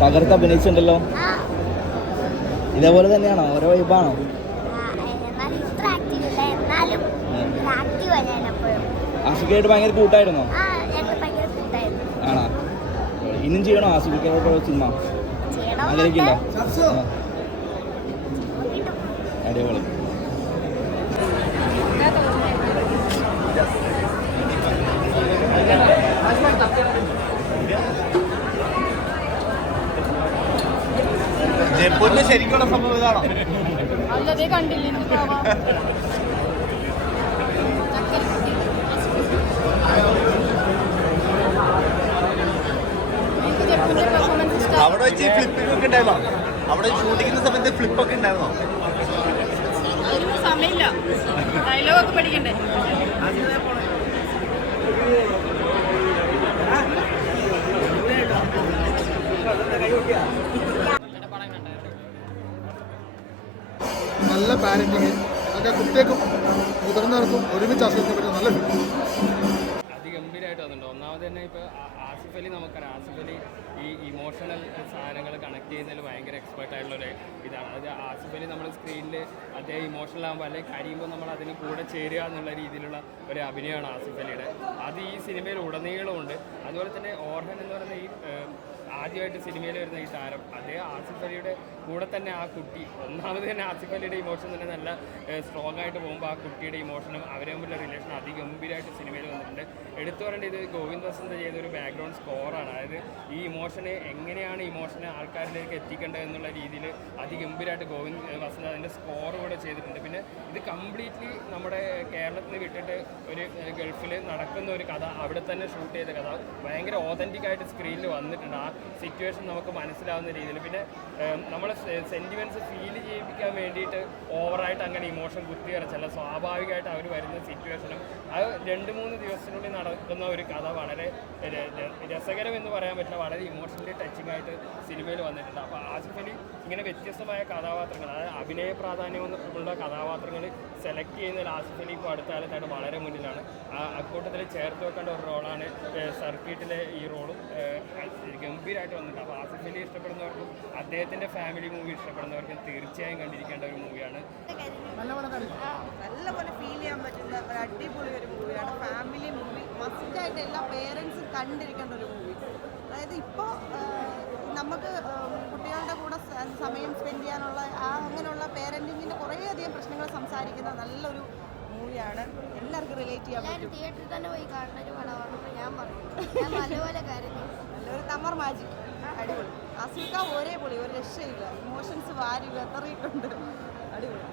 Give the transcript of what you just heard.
തകർത്ത് അഭിനയിച്ചിട്ടുണ്ടല്ലോ. ഇതേപോലെ തന്നെയാണോ? ഓരോ വൈബാണോ? ആസിഫിക്കായിട്ട് ഭയങ്കര കൂട്ടായിരുന്നോ? ആണോ? ഇനിയും ചെയ്യണോ ആസിഫിക്കായിട്ട് സിനിമ? ആഗ്രഹിക്കണ്ടോ? അടിപൊളി. ജയ്പൂരിലെ ശരിക്കുള്ള സംഭവം ഇതാണോ? അല്ലതേ കണ്ടില്ല. അവിടെ വെച്ച് ഫ്ലിപ്പിംഗ് ഒക്കെ ഉണ്ടായിരുന്നോ? അവിടെ ഷൂട്ടിങ്ങിന്റെ സമയത്ത് ഫ്ലിപ്പൊക്കെ ഉണ്ടായിരുന്നോ? സമയമില്ല, ഡയലോഗൊക്കെ പഠിക്കണ്ടേ. നല്ല പാരന്റിങ്, അതൊക്കെ കുട്ടികൾക്കും മുതിർന്നവർക്കും ഒരുമിച്ച് ആസ്വദിക്കാൻ പറ്റുന്ന നല്ല ഫിലിം. അതിഗംഭീരമായിട്ട് വന്നിട്ടുണ്ട്. ഒന്നാമത് തന്നെ ഇപ്പോൾ ആസിഫ് അലി നമുക്കറിയാം, ആസിഫ് അലി ഈ ഇമോഷണൽ സാധനങ്ങൾ കണക്ട് ചെയ്യുന്നതിൽ ഭയങ്കര എക്സ്പേർട്ട് ആയിട്ടുള്ളൊരു ഇതാണ്. അത് ആസിഫ് അലി നമ്മൾ സ്ക്രീനിൽ അദ്ദേഹം ഇമോഷണൽ ആകുമ്പോൾ അല്ലെങ്കിൽ കരയുമ്പോൾ നമ്മൾ അതിന് കൂടെ ചേരുക എന്നുള്ള രീതിയിലുള്ള ഒരു അഭിനയമാണ് ആസിഫ് അലിയുടെ. അത് ഈ സിനിമയിൽ ഉടനീളമുണ്ട്. അതുപോലെ തന്നെ ഓർഹൻ എന്ന് പറയുന്ന ഈ ആദ്യമായിട്ട് സിനിമയിൽ വരുന്ന ഈ താരം, അദ്ദേഹം ആസിഫ് അലിയുടെ കൂടെ തന്നെ ആ കുട്ടി, ഒന്നാമത് തന്നെ ആസിഫ് അലിയുടെ ഇമോഷൻ തന്നെ നല്ല സ്ട്രോങ് ആയിട്ട് പോകുമ്പോൾ ആ കുട്ടിയുടെ ഇമോഷനും അവരെ തമ്മിലുള്ള റിലേഷൻ അതിഗംഭീരമായിട്ട് സിനിമയിൽ വന്നിട്ടുണ്ട്. എടുത്തു പറയേണ്ടത് ഇത് ഗോവിന്ദ് വസന്ത് ചെയ്ത ഒരു ബാക്ക്ഗ്രൗണ്ട് സ്കോറാണ്. അതായത് ഈ ഇമോഷനെ എങ്ങനെയാണ് ഇമോഷനെ ആൾക്കാരിലേക്ക് എത്തിക്കേണ്ടത് എന്നുള്ള രീതിയിൽ അതിഗംഭീരമായിട്ട് ഗോവിന്ദ് വസന്ത് അതിൻ്റെ സ്കോർ കൂടെ ചെയ്തിട്ടുണ്ട്. പിന്നെ ഇത് കംപ്ലീറ്റ്ലി നമ്മുടെ കേരളത്തിൽ നിന്ന് വിട്ടിട്ട് ഒരു ഗൾഫിൽ നടക്കുന്ന ഒരു കഥ, അവിടെ തന്നെ ഷൂട്ട് ചെയ്ത കഥ ഭയങ്കര ഓതൻറ്റിക് ആയിട്ട് സ്ക്രീനിൽ വന്നിട്ടുണ്ട്. ആ സിറ്റുവേഷൻ നമുക്ക് മനസ്സിലാവുന്ന രീതിയിൽ. പിന്നെ നമ്മളെ സെൻറ്റിമെൻറ്റ്സ് ഫീൽ ചെയ്യിപ്പിക്കാൻ വേണ്ടിയിട്ട് ഓവറായിട്ട് അങ്ങനെ ഇമോഷൻ കുത്തിയിറച്ചല്ല, സ്വാഭാവികമായിട്ട് അവർ വരുന്ന സിറ്റുവേഷനും അത് 2-3 ദിവസത്തിനുള്ളിൽ നടക്കുന്ന ഒരു കഥ വളരെ രസകരം എന്ന് പറയാൻ പറ്റില്ല, വളരെ ഇമോഷണലി ടച്ചിങ് ആയിട്ട് സിനിമയിൽ വന്നിട്ടുണ്ട്. അപ്പോൾ ആസിഫ് അലി ഇങ്ങനെ വ്യത്യസ്തമായ കഥാപാത്രങ്ങൾ, അതായത് അഭിനയ പ്രാധാന്യമുള്ള കഥാപാത്രങ്ങൾ സെലക്ട് ചെയ്യുന്നതിൽ ആസിഫ് അലി ഇപ്പോൾ അടുത്ത കാലത്തായിട്ട് വളരെ മുന്നിലാണ്. അക്കൂട്ടത്തിൽ ചേർത്ത് വെക്കേണ്ട ഒരു റോളാണ് സർക്കിട്ടിലെ ഈ റോളും ഗംഭീരമായിട്ട് വന്നിട്ടുണ്ട്. അപ്പോൾ ആസിഫ് അലി ഇഷ്ടപ്പെടുന്നവർക്കും അദ്ദേഹത്തിൻ്റെ ഫാമിലി മൂവി ഇഷ്ടപ്പെടുന്നവർക്കും തീർച്ചയായും കണ്ടിരിക്കേണ്ട ഒരു മൂവിയാണ്. നല്ലപോലെ ഫീൽ ചെയ്യാൻ പറ്റുന്ന ഒരു അടിപൊളി ഒരു മൂവിയാണ്. ഫാമിലി മൂവി, മസ്റ്റായിട്ട് എല്ലാ പേരൻസും കണ്ടിരിക്കേണ്ട ഒരു മൂവി. അതായത് ഇപ്പോൾ നമുക്ക് കുട്ടികളുടെ കൂടെ സമയം സ്പെൻഡ് ചെയ്യാനുള്ള അങ്ങനെയുള്ള പേരൻറ്റിങ്ങിൻ്റെ കുറേയധികം പ്രശ്നങ്ങൾ സംസാരിക്കുന്ന നല്ലൊരു മൂവിയാണ്. എല്ലാവർക്കും റിലേറ്റ് ചെയ്യാൻ പറ്റും. തിയേറ്ററിൽ തന്നെ പോയി കാണുന്ന ഒരു പടമാണ്. ഞാൻ നല്ലപോലെ കാര്യം നല്ലൊരു തമർ മാജിക്, അടിപൊളി. ആസ്വദിക്കാൻ ഒരേ പൊളി, ഒരു രക്ഷയില്ല. ഇമോഷൻസ് വാരി വെതറിയിട്ടുണ്ട്, അടിപൊളി.